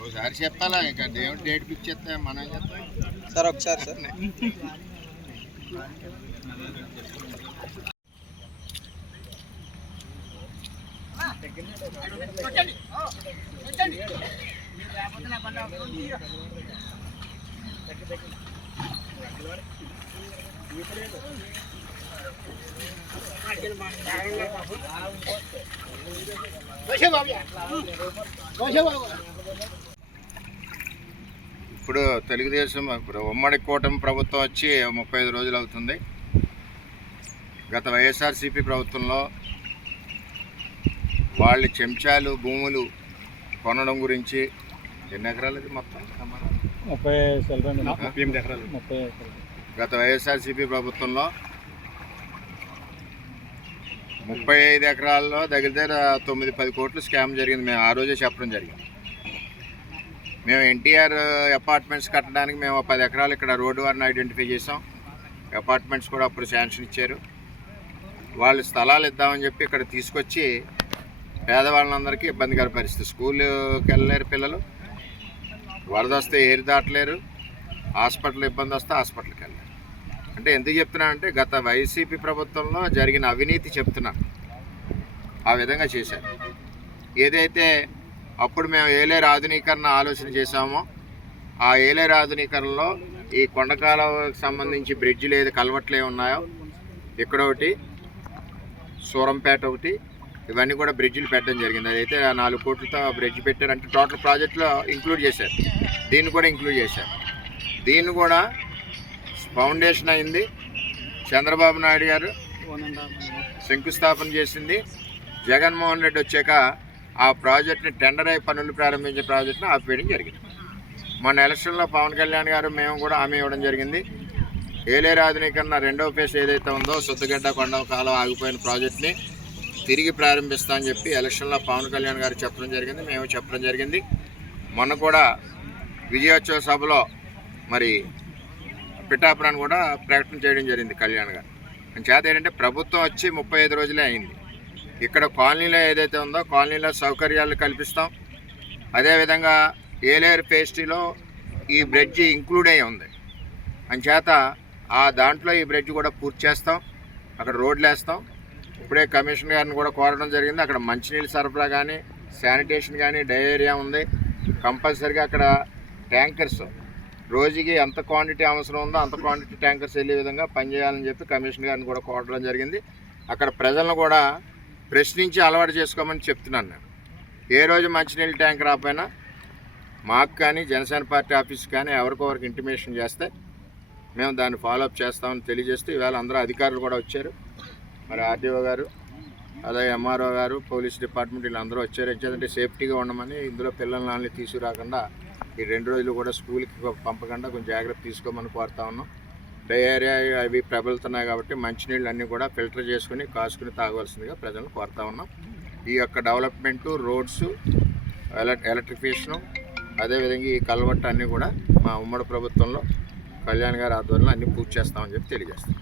ఒకసారి చెప్పాలా, ఇంకా దేవుడు డేట్ ఫిక్స్ చేస్తే మనం చెప్తాం సార్. ఒకసారి సార్ ఇప్పుడు తెలుగుదేశం ఇప్పుడు ఉమ్మడి కూటమి ప్రభుత్వం వచ్చి 35 రోజులు అవుతుంది. గత వైఎస్ఆర్సీపీ ప్రభుత్వంలో వాళ్ళ చెంచాలు భూములు కొనడం గురించి ఎన్ని ఎకరాలది మొత్తం 30 ఎకరాలు. గత వైఎస్ఆర్సీపీ ప్రభుత్వంలో 35 ఎకరాల్లో దగ్గర 9-10 కోట్లు స్కామ్ జరిగింది. మేము ఆ రోజే చెప్పడం జరిగింది. మేము ఎన్టీఆర్ అపార్ట్మెంట్స్ కట్టడానికి మేము 10 ఎకరాలు ఇక్కడ రోడ్డు వారిని ఐడెంటిఫై చేసాం. అపార్ట్మెంట్స్ కూడా అప్పుడు శాంక్షన్ ఇచ్చారు. వాళ్ళు స్థలాలు ఇద్దామని చెప్పి ఇక్కడ తీసుకొచ్చి పేదవాళ్ళందరికీ ఇబ్బందికర పరిస్థితి. స్కూల్కి వెళ్ళలేరు పిల్లలు, వరద వస్తే ఏరి దాటలేరు, హాస్పిటల్ ఇబ్బంది వస్తే హాస్పిటల్కి వెళ్ళలేరు. అంటే ఎందుకు చెప్తున్నానంటే గత వైసీపీ ప్రభుత్వంలో జరిగిన అవినీతి చెప్తున్నాను. ఆ విధంగా చేశారు. ఏదైతే అప్పుడు మేము ఏలేరు ఆధునీకరణ ఆలోచన చేశామో ఆ ఏలేరు ఆధునీకరణలో ఈ కొండకాలకు సంబంధించి బ్రిడ్జిలు ఏది కలవట్లే ఉన్నాయో ఇక్కడ ఒకటి, సూరంపేట ఒకటి, ఇవన్నీ కూడా బ్రిడ్జిలు పెట్టడం జరిగింది. అదైతే 4 కోట్లతో బ్రిడ్జ్ పెట్టారు. అంటే టోటల్ ప్రాజెక్టులో ఇంక్లూడ్ చేశారు. దీన్ని కూడా ఇంక్లూడ్ చేశారు. దీన్ని కూడా ఫౌండేషన్ అయింది. చంద్రబాబు నాయుడు గారు శంకుస్థాపన చేసింది. జగన్మోహన్ రెడ్డి వచ్చాక ఆ ప్రాజెక్ట్ని టెండర్ అయి పనులు ప్రారంభించే ప్రాజెక్ట్ని ఆపివేయడం జరిగింది. మన ఎలక్షన్లో పవన్ కళ్యాణ్ గారు మేము కూడా హామీ ఇవ్వడం జరిగింది. ఏలేరు ఆధునీకరణ 2వ ఫేజ్ ఏదైతే ఉందో సుద్దగడ్డ కొండ కాలం ఆగిపోయిన ప్రాజెక్ట్ని తిరిగి ప్రారంభిస్తామని చెప్పి ఎలక్షన్లో పవన్ కళ్యాణ్ గారు చెప్పడం జరిగింది. మేము చెప్పడం జరిగింది. మొన్న కూడా విజయోత్సవ సభలో మరి పిఠాపురాన్ని కూడా ప్రకటన చేయడం జరిగింది కళ్యాణ్ గారు. చేత ఏంటంటే ప్రభుత్వం వచ్చి 35 రోజులే అయింది. ఇక్కడ కాలనీలో ఏదైతే ఉందో కాలనీలో సౌకర్యాలు కల్పిస్తాం. అదేవిధంగా ఏలేరు ఫేస్టీలో ఈ బ్రిడ్జి ఇంక్లూడ్ అయి ఉంది. అంచేత ఆ దాంట్లో ఈ బ్రిడ్జ్ కూడా పూర్తి చేస్తాం. అక్కడ రోడ్లు వేస్తాం. ఇప్పుడే కమిషనర్ గారిని కూడా కోరడం జరిగింది. అక్కడ మంచినీళ్ళు సరఫరా కానీ శానిటేషన్ కానీ డయేరియా ఉంది. కంపల్సరీగా అక్కడ ట్యాంకర్స్ రోజుకి ఎంత క్వాంటిటీ అవసరం ఉందో అంత క్వాంటిటీ ట్యాంకర్స్ వెళ్ళే విధంగా పనిచేయాలని చెప్పి కమిషనర్ గారిని కూడా కోరడం జరిగింది. అక్కడ ప్రజలను కూడా ప్రశ్నించి అలవాటు చేసుకోమని చెప్తున్నాను. నేను ఏ రోజు మంచినీళ్ళ ట్యాంక్ రాకపోయినా మాకు కానీ జనసేన పార్టీ ఆఫీస్కి కానీ ఎవరికొవరికి ఇంటిమేషన్ చేస్తే మేము దాన్ని ఫాలోఅప్ చేస్తామని తెలియజేస్తూ ఈవేళ అందరూ అధికారులు కూడా వచ్చారు. మరి ఆర్డీఓ గారు, అలాగే ఎంఆర్ఓ గారు, పోలీస్ డిపార్ట్మెంట్ వీళ్ళందరూ వచ్చారు. ఎందుకంటే సేఫ్టీగా ఉండమని, ఇందులో పిల్లల్ని తీసుకురాకుండా ఈ 2 రోజులు కూడా స్కూల్కి పంపకుండా కొంచెం జాగ్రత్త తీసుకోమని కోరుతా ఉన్నాం. డయేరియా అవి ప్రబలుతున్నాయి కాబట్టి మంచినీళ్ళు అన్నీ కూడా ఫిల్టర్ చేసుకుని కాసుకుని తాగవలసిందిగా ప్రజలను కోరుతా ఉన్నాం. ఈ యొక్క డెవలప్మెంటు, రోడ్స్, ఎలక్ట్రిఫికేషను, అదేవిధంగా ఈ కల్వర్ట్ అన్నీ కూడా మా ఉమ్మడి ప్రభుత్వంలో కళ్యాణ్ గారి ఆధ్వర్యంలో అన్నీ పూర్తి చేస్తామని చెప్పి తెలియజేస్తాం.